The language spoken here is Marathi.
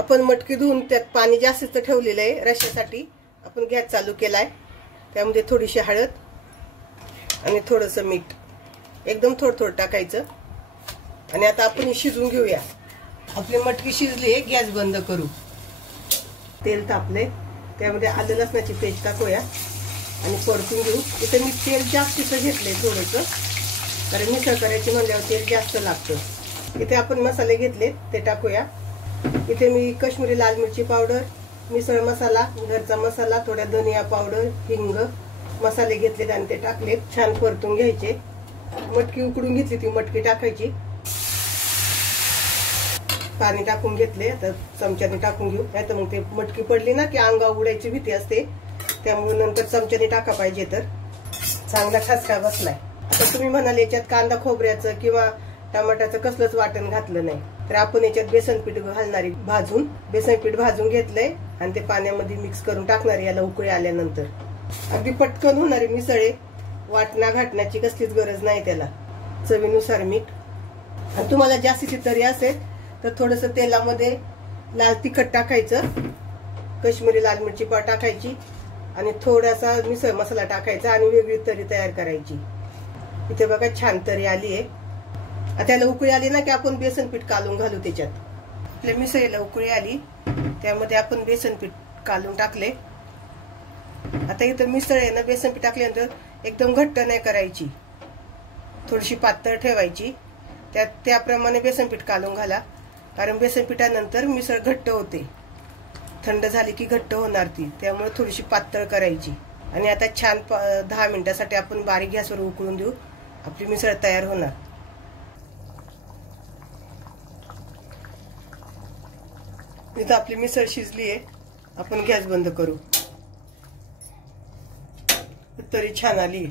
आपण मटकी धुवून त्यात पाणी जास्त ठेवलेलं आहे रश्यासाठी. आपण गॅस चालू केलाय. त्यामध्ये थोडीशी हळद आणि थोडंसं मीठ एकदम थोडं टाकायचं. आणि आता आपण शिजवून घेऊया. आपली मटकी शिजली आहे. गॅस बंद करू. तेल तापले. त्यामध्ये आलं लसणाची पेस्ट टाकूया आणि परतून घेऊ. इथे मी तेल जास्तीचं घेतलंय थोडंसं, कारण मिसळ करायची म्हणल्यावर तेल जास्त लागतं. इथे आपण मसाले घेतले ते टाकूया. इथे मी काश्मीरी लाल मिरची पावडर, मिसळ मसाला, घरचा मसाला, थोड्या धनिया पावडर, हिंग मसाले घेतलेत आणि ते टाकले. छान परतून घ्यायचे. मटकी उकडून घेतली ती मटकी टाकायची. पाणी टाकून घेतले. आता चमच्याने टाकून घेऊ. नाही तर मग ते मटकी पडली ना की अंगावर उडायची भीती असते. त्यामुळे नंतर चमच्याने टाका पाहिजे. तर चांगला ठसका बसलाय. आता तुम्ही म्हणाल याच्यात कांदा खोबऱ्याचं किंवा टमाट्याचं कसलंच वाटण घातलं नाही, तर आपण याच्यात बेसन पीठ घालणारी भाजून बेसन पीठ भाजून घेतलंय आणि ते पाण्यामध्ये मिक्स करून टाकणारी याला उकळी आल्यानंतर. अगदी पटकन होणारी मिसळे. वाटणा घाटण्याची कसलीच गरज नाही त्याला. चवीनुसार मीठ. आणि तुम्हाला जास्तीची तरी असेल तर थोडस तेलामध्ये लाल तिखट टाकायचं, काश्मीरी लाल मिरची पावडर टाकायची आणि थोडासा मिसळ मसाला टाकायचा आणि वेगळी तरी तयार करायची. इथे बघा छान तरी आली आहे. आता याला उकळी आली ना की आपण बेसन पीठ कालून घालू त्याच्यात. आपल्या मिसळीला उकळी आली. त्यामध्ये आपण बेसन पीठ कालून टाकले. आता इथं मिसळ आहे ना, बेसन पीठ टाकल्यानंतर एकदम घट्ट नाही करायची, थोडीशी पातळ ठेवायची. त्याप्रमाणे बेसन पीठ कालून घाला, कारण बेसन पिठानंतर मिसळ घट्ट होते. थंड झाली की घट्ट होणार ती. त्यामुळे थोडीशी पातळ करायची. आणि आता छान 10 मिनिटासाठी आपण बारीक गॅसवर उकळून देऊ. आपली मिसळ तयार होणार. इथं आपली मिसळ शिजली आहे. आपण गॅस बंद करू. तरी छान आली.